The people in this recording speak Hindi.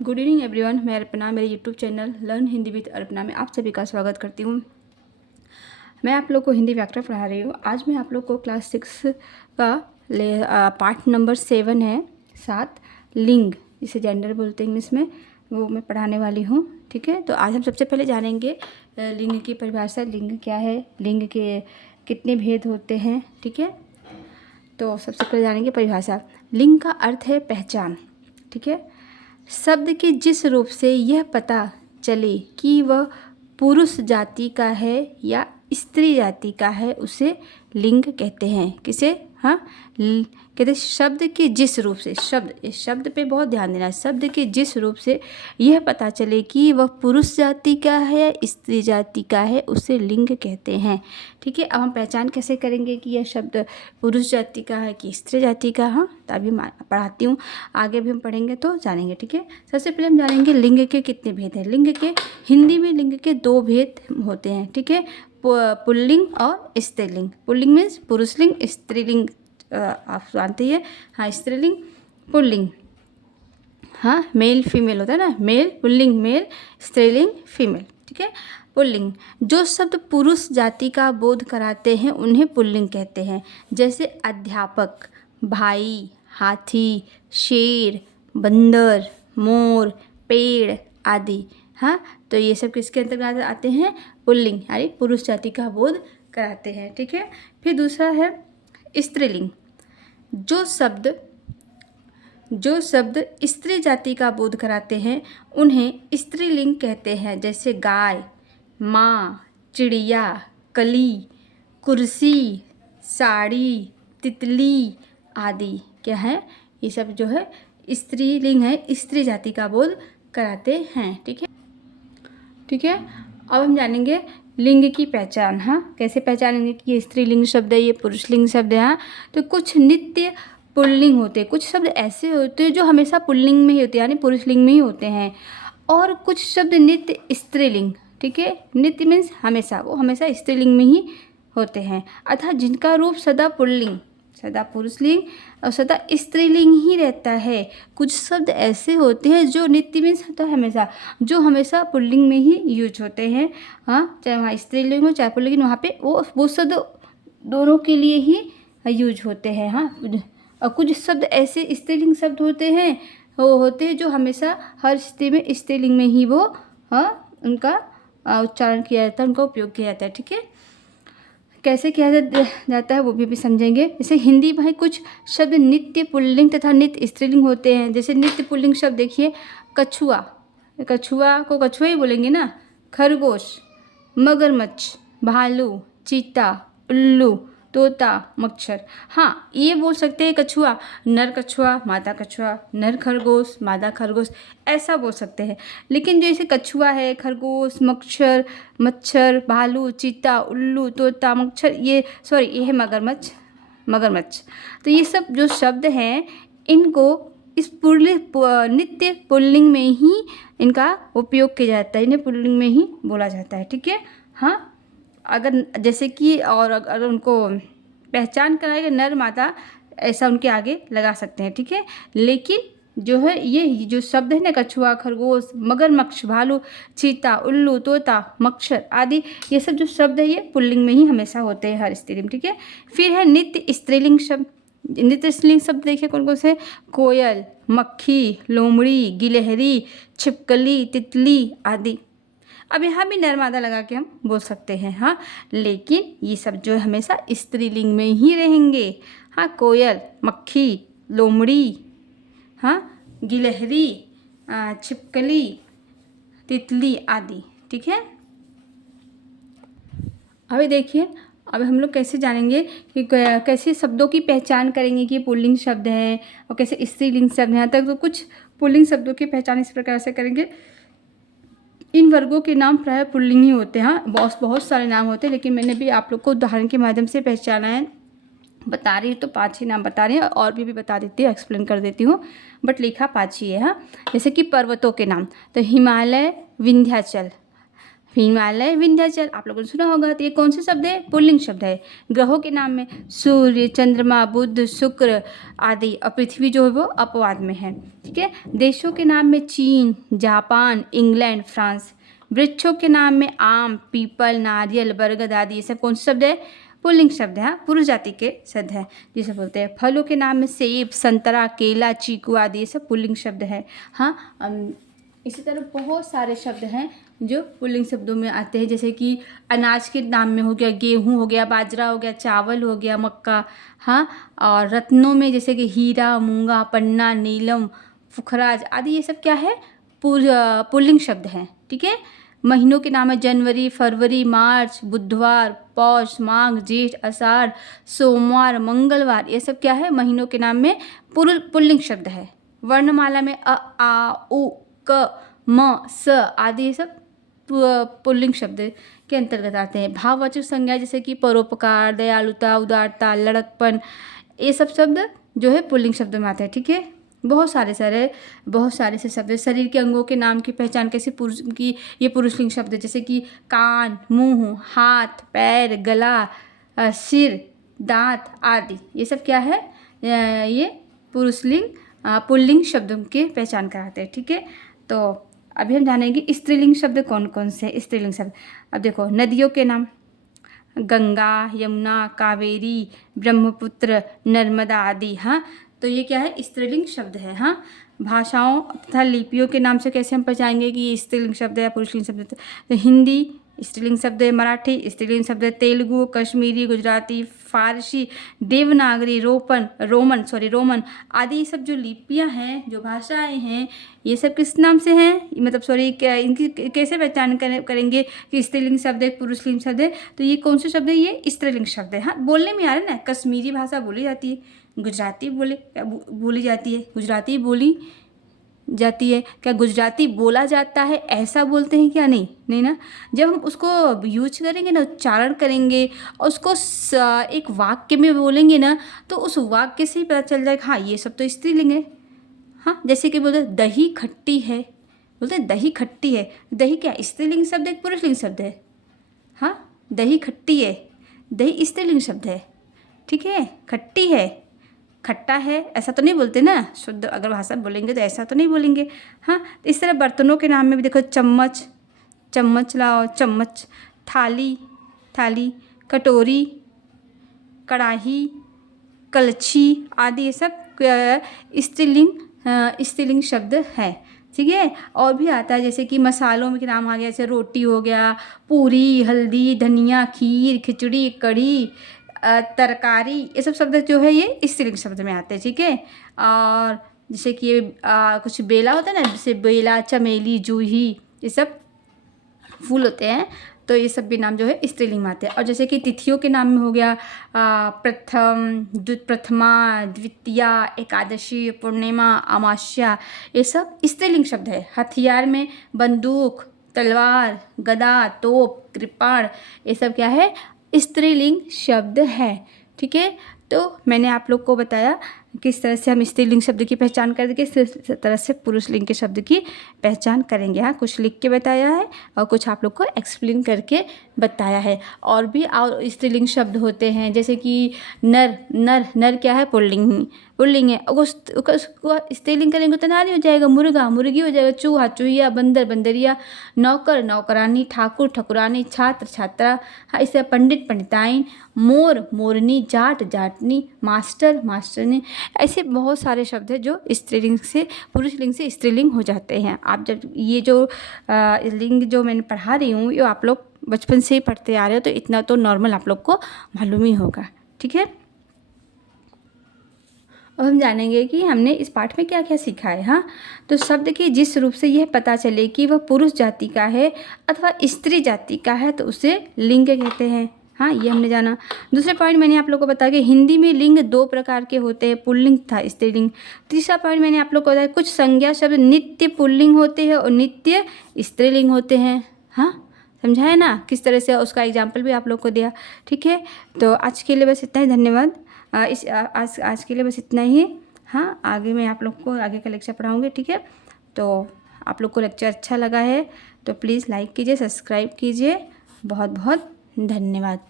Good evening everyone. मैं अर्पणा, मेरे YouTube channel learn Hindi with Arpana में आप सभी का स्वागत करती हूँ। मैं आप लोग को हिंदी व्याकरण पढ़ा रही हूँ। आज मैं आप लोग को क्लास 6 का पार्ट नंबर 7 है 7 लिंग, जिसे जेंडर बोलते हैं इंग्लिश में, वो मैं पढ़ाने वाली हूँ। ठीक है, तो आज हम सबसे पहले जानेंगे लिंग की परिभाषा। लिंग क्या है, लिंग के कितने भेद होते हैं। ठीक है, तो सबसे पहले जानेंगे परिभाषा। लिंग का अर्थ है पहचान। ठीक है, शब्द के जिस रूप से यह पता चले कि वह पुरुष जाति का है या स्त्री जाति का है उसे लिंग कहते हैं। किसे? हाँ, कहते हैं शब्द के जिस रूप से, इस शब्द पे बहुत ध्यान देना है। शब्द के जिस रूप से यह पता चले कि वह पुरुष जाति का है या स्त्री जाति का है उसे लिंग कहते हैं। ठीक है, अब हम पहचान कैसे करेंगे कि यह शब्द पुरुष जाति का है कि स्त्री जाति का। हाँ, तो अभी मैं पढ़ाती हूँ, आगे भी हम पढ़ेंगे तो जानेंगे। ठीक है, सबसे पहले हम जानेंगे लिंग के कितने भेद हैं। लिंग के हिंदी में लिंग के 2 भेद होते हैं। ठीक है, पुल्लिंग और स्त्रीलिंग। पुल्लिंग मीन्स पुरुषलिंग, स्त्रीलिंग आप जानते ही है। हाँ, स्त्रीलिंग पुल्लिंग, हाँ मेल फीमेल होता है ना, मेल पुल्लिंग मेल, स्त्रीलिंग फीमेल। ठीक है, पुल्लिंग जो शब्द पुरुष जाति का बोध कराते हैं उन्हें पुल्लिंग कहते हैं। जैसे अध्यापक, भाई, हाथी, शेर, बंदर, मोर, पेड़ आदि। हाँ, तो ये सब किसके अंतर्गत आते हैं? पुल्लिंग, यानी पुरुष जाति का बोध कराते हैं। ठीक है, फिर दूसरा है स्त्रीलिंग। जो शब्द स्त्री जाति का बोध कराते हैं उन्हें स्त्रीलिंग कहते हैं। जैसे गाय, माँ, चिड़िया, कली, कुर्सी, साड़ी, तितली आदि। क्या है? ये सब जो है स्त्रीलिंग है, स्त्री जाति का बोध कराते हैं। ठीक है, अब हम जानेंगे लिंग की पहचान। हाँ, कैसे पहचानेंगे कि ये स्त्रीलिंग शब्द है, ये पुरुषलिंग शब्द है। हाँ, तो कुछ नित्य पुल्लिंग होते हैं, कुछ शब्द ऐसे होते हैं जो हमेशा पुल्लिंग में ही होते हैं, यानी पुरुषलिंग में ही होते हैं। और कुछ शब्द नित्य स्त्रीलिंग। ठीक है, नित्य मीन्स हमेशा, वो हमेशा स्त्रीलिंग में ही होते हैं। अतः जिनका रूप सदा पुल्लिंग, सदा पुरुषलिंग और सदा स्त्रीलिंग ही रहता है। कुछ शब्द ऐसे होते हैं जो नित्य मीन्स होता है हमेशा, जो हमेशा पुल्लिंग में ही यूज होते हैं। हाँ, चाहे वहाँ स्त्रीलिंग हो चाहे पुल्लिंग, वहाँ पे वो शब्द दोनों के लिए ही यूज होते हैं। हाँ, और कुछ शब्द ऐसे स्त्रीलिंग शब्द होते हैं, वो होते हैं जो हमेशा हर स्थिति में स्त्रीलिंग में ही वो उनका उच्चारण किया जाता है, उनका उपयोग किया जाता है। ठीक है, कैसे किया जाता है वो भी समझेंगे। जैसे हिंदी में कुछ शब्द नित्य पुल्लिंग तथा नित्य स्त्रीलिंग होते हैं। जैसे नित्य पुल्लिंग शब्द देखिए, कछुआ, कछुआ को कछुआ ही बोलेंगे ना। खरगोश, मगरमच्छ, भालू, चीता, उल्लू, तोता, मच्छर। हाँ, ये बोल सकते हैं कछुआ, नर कछुआ, मादा कछुआ, नर खरगोश, मादा खरगोश, ऐसा बोल सकते हैं। लेकिन जैसे कछुआ है, खरगोश, मच्छर, भालू, चीता, उल्लू, तोता, मच्छर, ये है मगरमच्छ। तो ये सब जो शब्द हैं इनको इस नित्य पुल्लिंग में ही इनका उपयोग किया जाता है, इन्हें पुल्लिंग में ही बोला जाता है। ठीक है, हाँ, अगर जैसे कि और अगर उनको पहचान कराएगा नर मादा, ऐसा उनके आगे लगा सकते हैं। ठीक है, लेकिन जो है ये जो शब्द है ना, कछुआ, खरगोश, मगरमच्छ, भालू, चीता, उल्लू, तोता, मच्छर आदि, ये सब जो शब्द है ये पुल्लिंग में ही हमेशा होते हैं हर स्त्री में। ठीक है, फिर है नित्य स्त्रीलिंग शब्द। नित्य स्त्रीलिंग शब्द देखिए कौन कौन से? कोयल, मक्खी, लोमड़ी, गिलहरी, छिपकली, तितली आदि। अब यहाँ भी नर्मादा लगा के हम बोल सकते हैं। हाँ, लेकिन ये सब जो है हमेशा स्त्रीलिंग में ही रहेंगे। हाँ, कोयल, मक्खी, लोमड़ी, हाँ, गिलहरी, छिपकली, तितली आदि। ठीक है, अभी देखिए, अब हम लोग कैसे जानेंगे कि कैसे शब्दों की पहचान करेंगे कि ये पुल्लिंग शब्द है और कैसे स्त्रीलिंग शब्द हैं। तक तो कुछ पुल्लिंग शब्दों की पहचान इस प्रकार से करेंगे। इन वर्गों के नाम प्रायः पुल्लिंग ही होते हैं। हाँ, बहुत सारे नाम होते हैं, लेकिन मैंने भी आप लोग को उदाहरण के माध्यम से पहचाना है, बता रही हूँ तो 5 ही नाम बता रही हूँ, और भी बता देती हूँ, एक्सप्लेन कर देती हूँ, बट लिखा 5 ही है। हाँ, जैसे कि पर्वतों के नाम, तो हिमालय, विंध्याचल। हिमालय, विंध्याचल, आप लोगों ने सुना होगा। तो ये कौन से शब्द है? पुल्लिंग शब्द है। ग्रहों के नाम में सूर्य, चंद्रमा, बुध, शुक्र आदि, और पृथ्वी जो है वो अपवाद में है। ठीक है। देशों के नाम में चीन, जापान, इंग्लैंड, फ्रांस। वृक्षों के नाम में आम, पीपल, नारियल, बरगद आदि, ये सब कौन से शब्द है? पुल्लिंग शब्द है। हाँ, पुरुष जाति के शब्द है जिसे बोलते हैं। फलों के नाम में सेब, संतरा, केला, चीकू आदि, ये सब पुल्लिंग शब्द है। हाँ, इसी तरह बहुत सारे शब्द हैं जो पुल्लिंग शब्दों में आते हैं, जैसे कि अनाज के नाम में हो गया गेहूँ, हो गया बाजरा, हो गया चावल, हो गया मक्का। हाँ, और रत्नों में जैसे कि हीरा, मूंगा, पन्ना, नीलम, पुखराज आदि, ये सब क्या है? पुल्लिंग शब्द हैं। ठीक है। महीनों के नाम है जनवरी, फरवरी, मार्च, बुधवार, पौष, माघ, जेठ, आषाढ़, सोमवार, मंगलवार, ये सब क्या है? महीनों के नाम में पुल्लिंग शब्द है। वर्णमाला में अ, आ, उ, क, म, स आदि, ये सब पुल्लिंग शब्द के अंतर्गत आते हैं। भाववाचक संज्ञा जैसे कि परोपकार, दयालुता, उदारता, लड़कपन, ये सब शब्द जो है पुल्लिंग शब्द में आते हैं। ठीक है। बहुत सारे से शब्द। शरीर के अंगों के नाम की पहचान कैसे? पुरुष की, ये पुरुषलिंग शब्द है, जैसे कि कान, मुंह, हाथ, पैर, गला, सिर, दांत आदि, ये सब क्या है? ये पुल्लिंग शब्दों की पहचान कराते हैं। ठीक है। तो अभी हम जानेंगे स्त्रीलिंग शब्द कौन कौन से हैं। स्त्रीलिंग शब्द, अब देखो, नदियों के नाम गंगा, यमुना, कावेरी, ब्रह्मपुत्र, नर्मदा आदि। हाँ, तो ये क्या है? स्त्रीलिंग शब्द है। हाँ, भाषाओं तथा लिपियों के नाम से कैसे हम पहचानेंगे कि ये स्त्रीलिंग शब्द है या पुरुषलिंग शब्द है? तो हिंदी स्त्रीलिंग शब्द है, मराठी स्त्रीलिंग शब्द है, तेलुगु, कश्मीरी, गुजराती, फारसी, देवनागरी, रोमन आदि, ये सब जो लिपियां हैं, जो भाषाएं हैं, ये सब किस नाम से हैं? मतलब क्या इनकी कैसे पहचान करेंगे कि स्त्रीलिंग शब्द है, पुरुषलिंग शब्द है? तो ये कौन से शब्द है? ये स्त्रीलिंग शब्द है। हाँ, बोलने में आ रहा है ना। कश्मीरी भाषा बोली जाती है, गुजराती बोली जाती है, गुजराती बोली जाती है। क्या गुजराती बोला जाता है ऐसा बोलते हैं क्या? नहीं ना। जब हम उसको यूज करेंगे ना, उच्चारण करेंगे और उसको एक वाक्य में बोलेंगे ना, तो उस वाक्य से ही पता चल जाएगा हाँ ये सब तो स्त्रीलिंग है। हाँ, जैसे कि बोलते दही खट्टी है, बोलते दही खट्टी है। दही क्या स्त्रीलिंग शब्द है, पुरुषलिंग शब्द है? हाँ, दही खट्टी है, दही स्त्रीलिंग शब्द है। ठीक है। खट्टी है, खट्टा है, ऐसा तो नहीं बोलते ना। शुद्ध अगर भाषा बोलेंगे तो ऐसा तो नहीं बोलेंगे। हाँ, तो इस तरह बर्तनों के नाम में भी देखो, चम्मच लाओ, चम्मच, थाली, कटोरी, कढ़ाई, कलछी आदि, ये सब स्त्रीलिंग शब्द है। ठीक है। और भी आता है, जैसे कि मसालों में के नाम आ गया, जैसे रोटी हो गया, पूरी, हल्दी, धनिया, खीर, खिचड़ी, कढ़ी, तरकारी, ये सब शब्द जो है ये स्त्रीलिंग शब्द में आते हैं। ठीक है। और जैसे कि ये कुछ बेला होता है ना, जैसे बेला, चमेली, जूही, ये सब फूल होते हैं, तो ये सब भी नाम जो है स्त्रीलिंग में आते हैं। और जैसे कि तिथियों के नाम में हो गया प्रथमा, द्वितीया, एकादशी, पूर्णिमा, अमावस्या, ये सब स्त्रीलिंग शब्द है। हथियार में बंदूक, तलवार, गदा, तोप, कृपाण, ये सब क्या है? स्त्रीलिंग शब्द है। ठीक है। तो मैंने आप लोग को बताया किस तरह से हम स्त्रीलिंग शब्द की पहचान करेंगे, किस तरह से पुरुषलिंग के शब्द की पहचान करेंगे। हाँ, कुछ लिख के बताया है और कुछ आप लोग को एक्सप्लेन करके बताया है। और भी और स्त्रीलिंग शब्द होते हैं, जैसे कि नर क्या है? पुल्लिंग है। उसको स्त्रीलिंग करेंगे तो नारी हो जाएगा, मुर्गा मुर्गी हो जाएगा, चूहा चूहिया, बंदर बंदरिया, नौकर नौकरानी, ठाकुर ठकुरानी, छात्र छात्रा, हाँ इससे पंडित पंडिताइन, मोर मोरनी, जाट जाटनी, मास्टर मास्टरनी, ऐसे बहुत सारे शब्द हैं जो स्त्रीलिंग से पुरुषलिंग से स्त्रीलिंग हो जाते हैं। आप जब ये जो लिंग जो मैंने पढ़ा रही हूँ, ये आप लोग बचपन से ही पढ़ते आ रहे हो, तो इतना तो नॉर्मल आप लोग को मालूम ही होगा। ठीक है। अब हम जानेंगे कि हमने इस पाठ में क्या क्या सीखा है। हाँ, तो शब्द के जिस रूप से यह पता चले कि वह पुरुष जाति का है अथवा स्त्री जाति का है, तो उसे लिंग कहते हैं। हाँ, ये हमने जाना। दूसरे पॉइंट मैंने आप लोग को बताया कि हिंदी में लिंग 2 प्रकार के होते हैं, पुल्लिंग तथा स्त्रीलिंग। तीसरा पॉइंट मैंने आप लोग को बताया कुछ संज्ञा शब्द नित्य पुल्लिंग होते हैं और नित्य स्त्रीलिंग होते हैं। हाँ, समझा है ना किस तरह से, उसका एग्जाम्पल भी आप लोग को दिया। ठीक है। तो आज के लिए बस इतना ही। धन्यवाद। आज के लिए बस इतना ही। हाँ, आगे मैं आप लोग को आगे का लेक्चर पढ़ाऊँगी। ठीक है। तो आप लोग को लेक्चर अच्छा लगा है तो प्लीज़ लाइक कीजिए, सब्सक्राइब कीजिए। बहुत बहुत धन्यवाद।